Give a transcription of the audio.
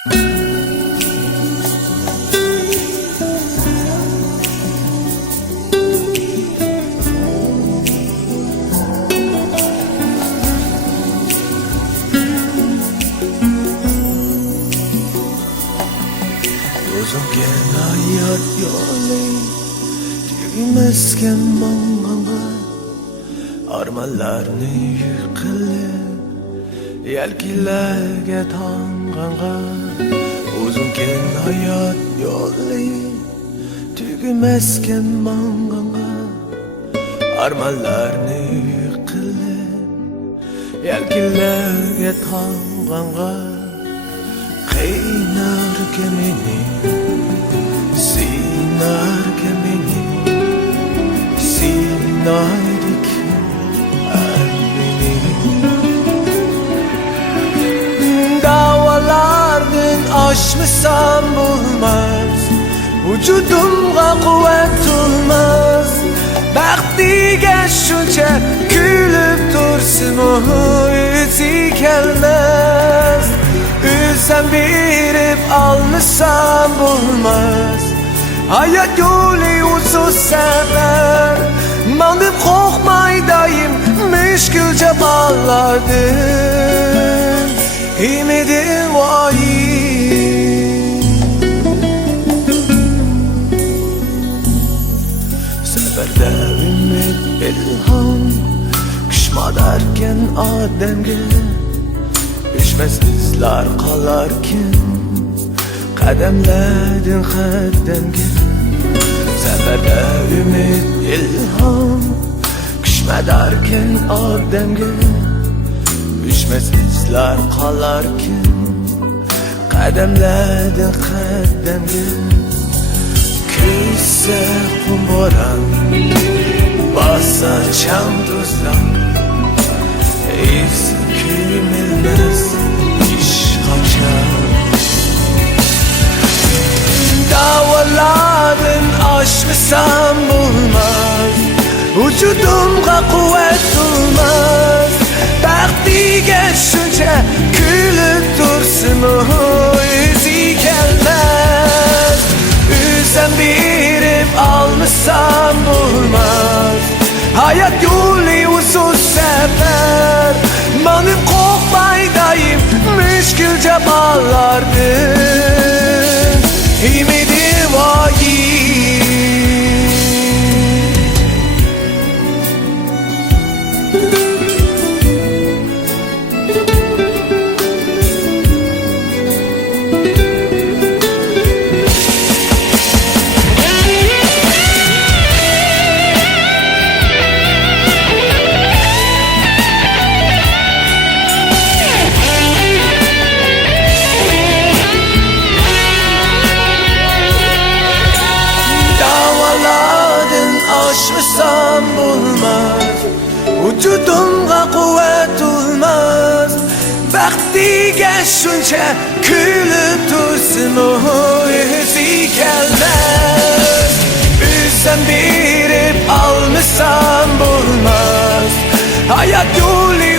Uzunken hayat yolu tüymesken manganga armalarni yıkılıp yelkilerge tanganga. Uzunken hayat yolu tüymesken manganga armalarni yıkılıp yelkilerge tanganga. Kıynar gemini, sinar gemini, sinaydık emmini. Davalardın aşmışsam bulmaz, vücudumga kuvvet olmaz. Baxtiga shuncha kulib tursin o'zi kelmas. Üzsen verip almışsam bulmaz. Hayat yolu uzun sefer manıp korkmaydayım müşkülce bağlardın ümidim vayim. Seferde ümit ilham kışma derken ademge düşmez izler kalarken kademledin kaddemge. Seferde ümit ilham kışma derken ademge düşmez izler kalarken kademledin kaddemge. Küsse kumboran basar çam tuzdan iz kümilmez iş kaçar. Davaladın aşmışsam bulmaz, vücudumga kuvvet olmaz. Baxtiga shuncha kulib tursin o'zi kelmas. Üzsen verip almışsam bulmaz. Hayat yolu uzun sefer manıp korkmaydayım müşkülce bağlardın ümidi vayim. Aşmışsam bulmaz, vücudumga kuvvet olmaz. Baxtiga shuncha kulib tursin o'zi kelmas. Üzsen verip almışsam bulmaz. Hayat yolu